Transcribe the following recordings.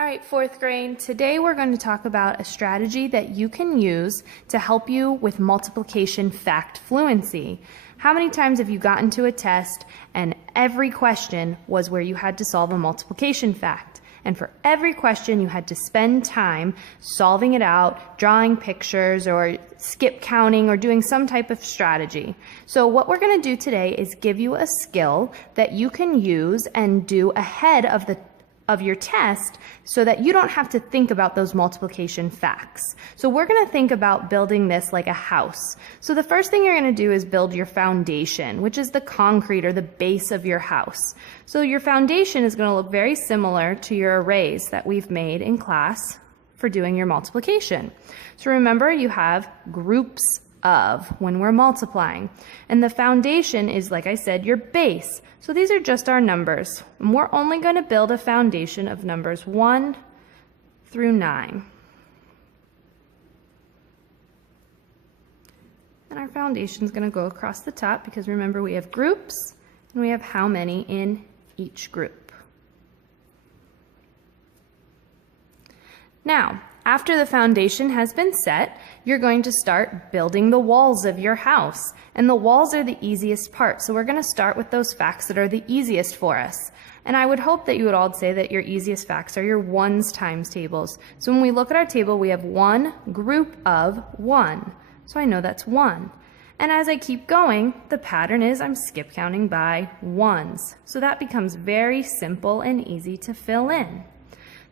All right, fourth grade, today we're going to talk about a strategy that you can use to help you with multiplication fact fluency. How many times have you gotten to a test and every question was where you had to solve a multiplication fact? And for every question you had to spend time solving it out, drawing pictures or skip counting or doing some type of strategy. So what we're going to do today is give you a skill that you can use and do ahead of your test so that you don't have to think about those multiplication facts. So we're going to think about building this like a house. So the first thing you're going to do is build your foundation, which is the concrete or the base of your house. So your foundation is going to look very similar to your arrays that we've made in class for doing your multiplication. So remember, you have groups of when we're multiplying. And the foundation is, like I said, your base. So these are just our numbers. And we're only going to build a foundation of numbers 1 through 9. And our foundation is going to go across the top because remember we have groups and we have how many in each group. Now, after the foundation has been set, you're going to start building the walls of your house. And the walls are the easiest part. So we're going to start with those facts that are the easiest for us. And I would hope that you would all say that your easiest facts are your ones times tables. So when we look at our table, we have one group of 1. So I know that's 1. And as I keep going, the pattern is I'm skip counting by ones. So that becomes very simple and easy to fill in.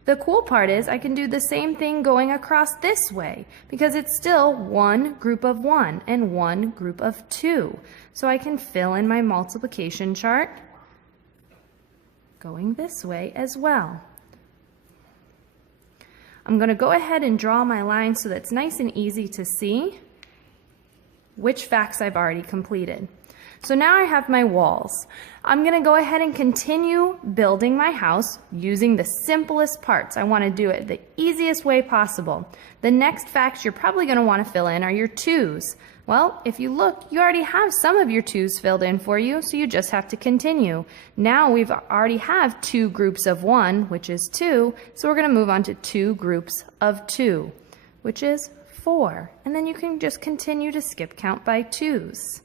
The cool part is I can do the same thing going across this way because it's still one group of 1 and one group of 2. So I can fill in my multiplication chart going this way as well. I'm going to go ahead and draw my line so that's nice and easy to see which facts I've already completed. So now I have my walls. I'm going to go ahead and continue building my house using the simplest parts. I want to do it the easiest way possible. The next facts you're probably going to want to fill in are your 2's. Well, if you look, you already have some of your 2's filled in for you, so you just have to continue. Now we've already have 2 groups of 1, which is 2, so we're going to move on to 2 groups of 2, which is 4. And then you can just continue to skip count by 2's.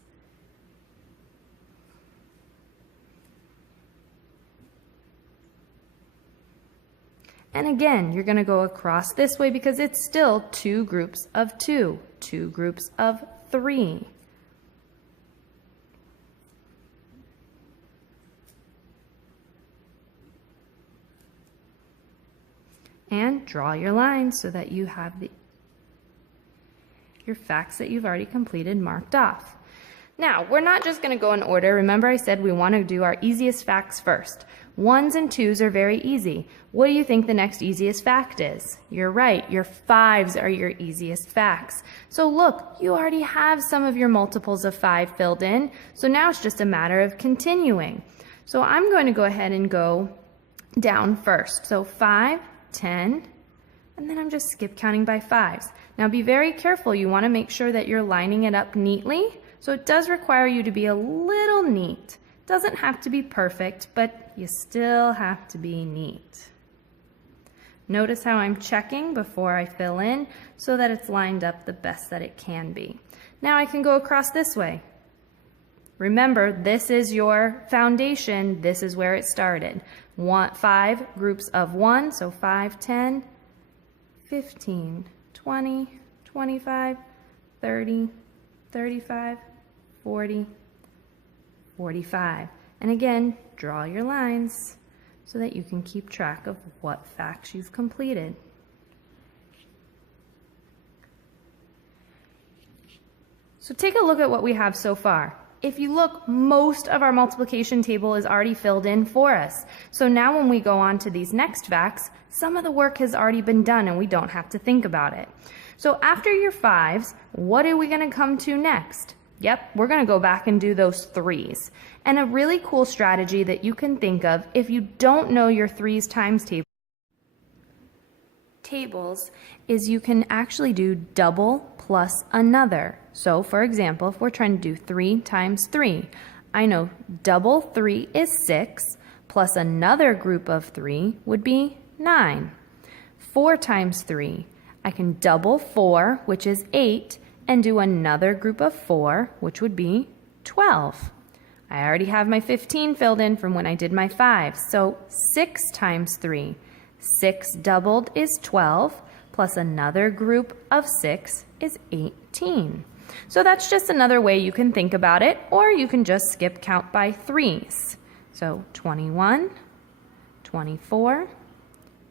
And again, you're going to go across this way because it's still 2 groups of 2, 2 groups of 3. And draw your lines so that you have your facts that you've already completed marked off. Now, we're not just going to go in order. Remember I said we want to do our easiest facts first. 1's and 2's are very easy. What do you think the next easiest fact is? You're right, your 5's are your easiest facts. So look, you already have some of your multiples of 5 filled in, so now it's just a matter of continuing. So I'm going to go ahead and go down first. So 5, 10, and then I'm just skip counting by 5's. Now be very careful. You want to make sure that you're lining it up neatly. So it does require you to be a little neat. Doesn't have to be perfect, but you still have to be neat. Notice how I'm checking before I fill in so that it's lined up the best that it can be. Now I can go across this way. Remember, this is your foundation. This is where it started. 5 groups of 1, so 5, 10, 15, 20, 25, 30, 35, 40, 45. And again, draw your lines so that you can keep track of what facts you've completed. So take a look at what we have so far. If you look, most of our multiplication table is already filled in for us. So now when we go on to these next facts, some of the work has already been done and we don't have to think about it. So after your 5's, what are we going to come to next? Yep, we're going to go back and do those 3's. And a really cool strategy that you can think of if you don't know your 3's times tables is you can actually do double plus another. So for example, if we're trying to do 3 times 3, I know double 3 is 6 plus another group of 3 would be 9. 4 times 3. I can double 4, which is 8, and do another group of 4, which would be 12. I already have my 15 filled in from when I did my 5, so 6 times 3. 6 doubled is 12, plus another group of 6 is 18. So that's just another way you can think about it, or you can just skip count by 3s. So 21, 24,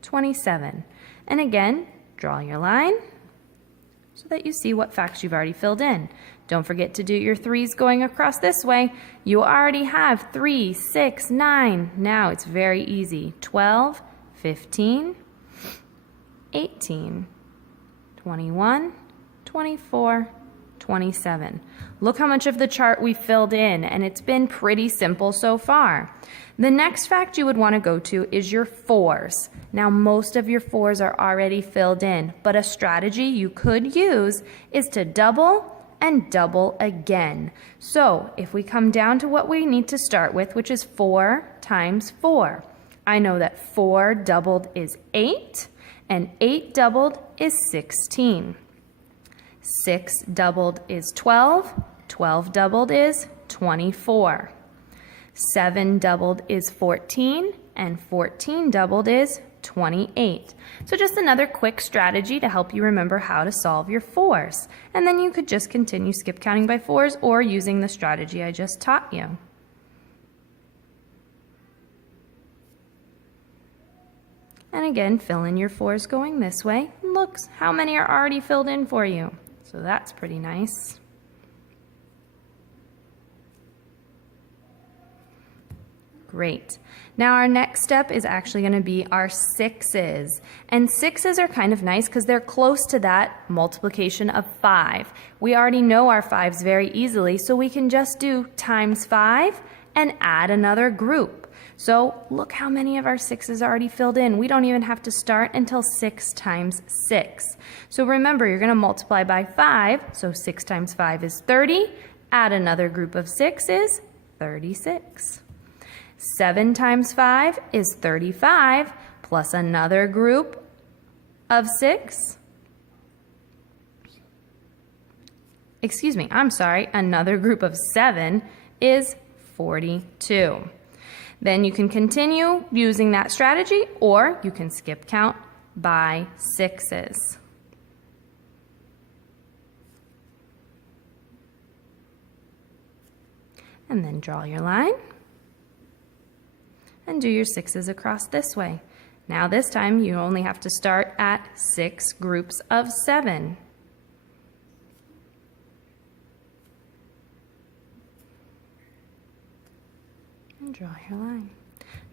27. And again, draw your line so that you see what facts you've already filled in. Don't forget to do your 3s going across this way. You already have 3, 6, 9. Now it's very easy. 12, 15, 18, 21, 24, 27. Look how much of the chart we filled in, and it's been pretty simple so far. The next fact you would want to go to is your 4s. Now most of your 4s are already filled in, but a strategy you could use is to double and double again. So if we come down to what we need to start with, which is 4 times 4, I know that 4 doubled is 8, and 8 doubled is 16. 6 doubled is 12, 12 doubled is 24. 7 doubled is 14, and 14 doubled is 28. So just another quick strategy to help you remember how to solve your 4s. And then you could just continue skip counting by 4s or using the strategy I just taught you. And again, fill in your 4s going this way. Look how many are already filled in for you. So that's pretty nice. Great. Now our next step is actually going to be our 6s. And 6s are kind of nice because they're close to that multiplication of 5. We already know our 5s very easily, so we can just do times 5 and add another group. So look how many of our 6s are already filled in. We don't even have to start until 6 times 6. So remember, you're going to multiply by 5. So 6 times 5 is 30. Add another group of 6 is 36. 7 times 5 is 35, plus another group of 6. Excuse me, I'm sorry, another group of 7 is 42. Then you can continue using that strategy, or you can skip count by 6s. And then draw your line and do your 6s across this way. Now this time you only have to start at 6 groups of 7. And draw your line.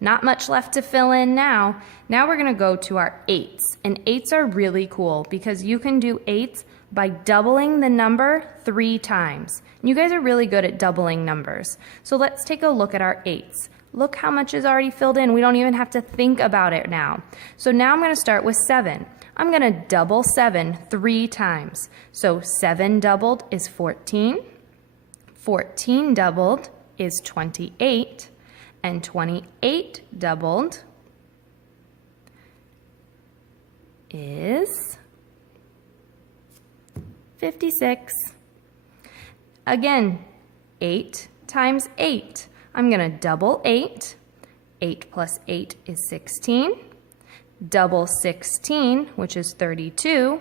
Not much left to fill in now. Now we're going to go to our 8s. And 8s are really cool because you can do 8s by doubling the number 3 times. And you guys are really good at doubling numbers. So let's take a look at our 8s. Look how much is already filled in. We don't even have to think about it now. So now I'm going to start with 7. I'm going to double 7 3 times. So 7 doubled is 14. 14 doubled is 28. And 28 doubled is 56. Again, 8 times 8. I'm going to double 8. 8 plus 8 is 16. Double 16, which is 32.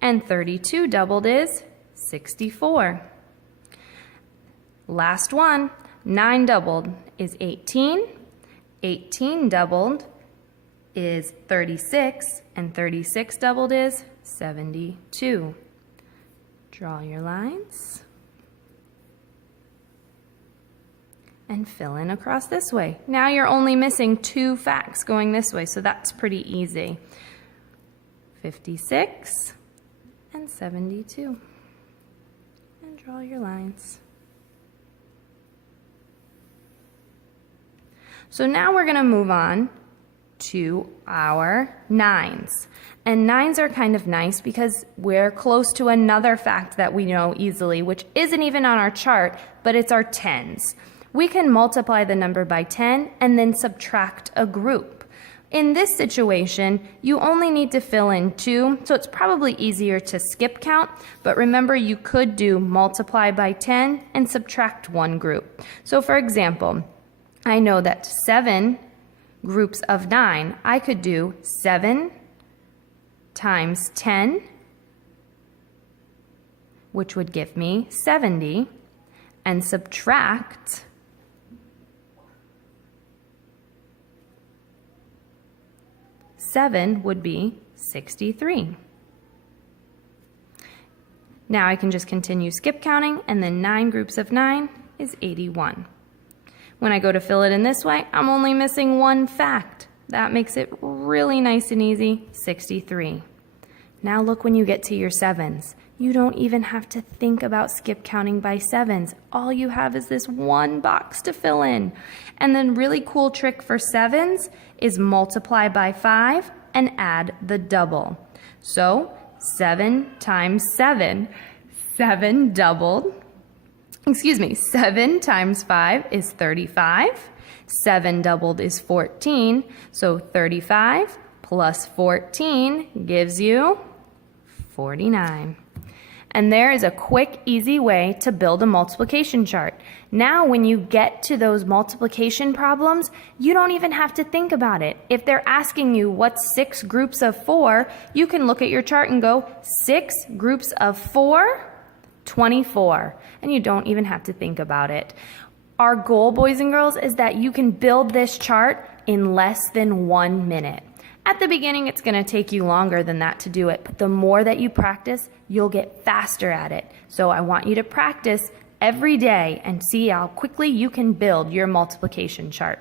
And 32 doubled is 64. Last one, 9 doubled is 18. 18 doubled is 36. And 36 doubled is 72. Draw your lines. And fill in across this way. Now you're only missing 2 facts going this way, so that's pretty easy. 56 and 72. And draw your lines. So now we're going to move on to our 9s. And 9s are kind of nice because we're close to another fact that we know easily, which isn't even on our chart, but it's our 10s. We can multiply the number by 10 and then subtract a group. In this situation, you only need to fill in 2, so it's probably easier to skip count, but remember you could do multiply by 10 and subtract 1 group. So for example, I know that 7 groups of 9, I could do 7 times 10, which would give me 70, and subtract 7 would be 63. Now I can just continue skip counting, and then 9 groups of 9 is 81. When I go to fill it in this way, I'm only missing 1 fact. That makes it really nice and easy, 63. Now look when you get to your 7s. You don't even have to think about skip counting by 7s. All you have is this 1 box to fill in. And then really cool trick for 7s is multiply by 5 and add the double. So 7 times 7, 7 doubled. 7 times 5 is 35. 7 doubled is 14. So 35 plus 14 gives you 49. And there is a quick, easy way to build a multiplication chart. Now, when you get to those multiplication problems, you don't even have to think about it. If they're asking you what's 6 groups of 4, you can look at your chart and go 6 groups of 4, 24. And you don't even have to think about it. Our goal, boys and girls, is that you can build this chart in less than 1 minute. At the beginning, it's going to take you longer than that to do it, but the more that you practice, you'll get faster at it. So I want you to practice every day and see how quickly you can build your multiplication chart.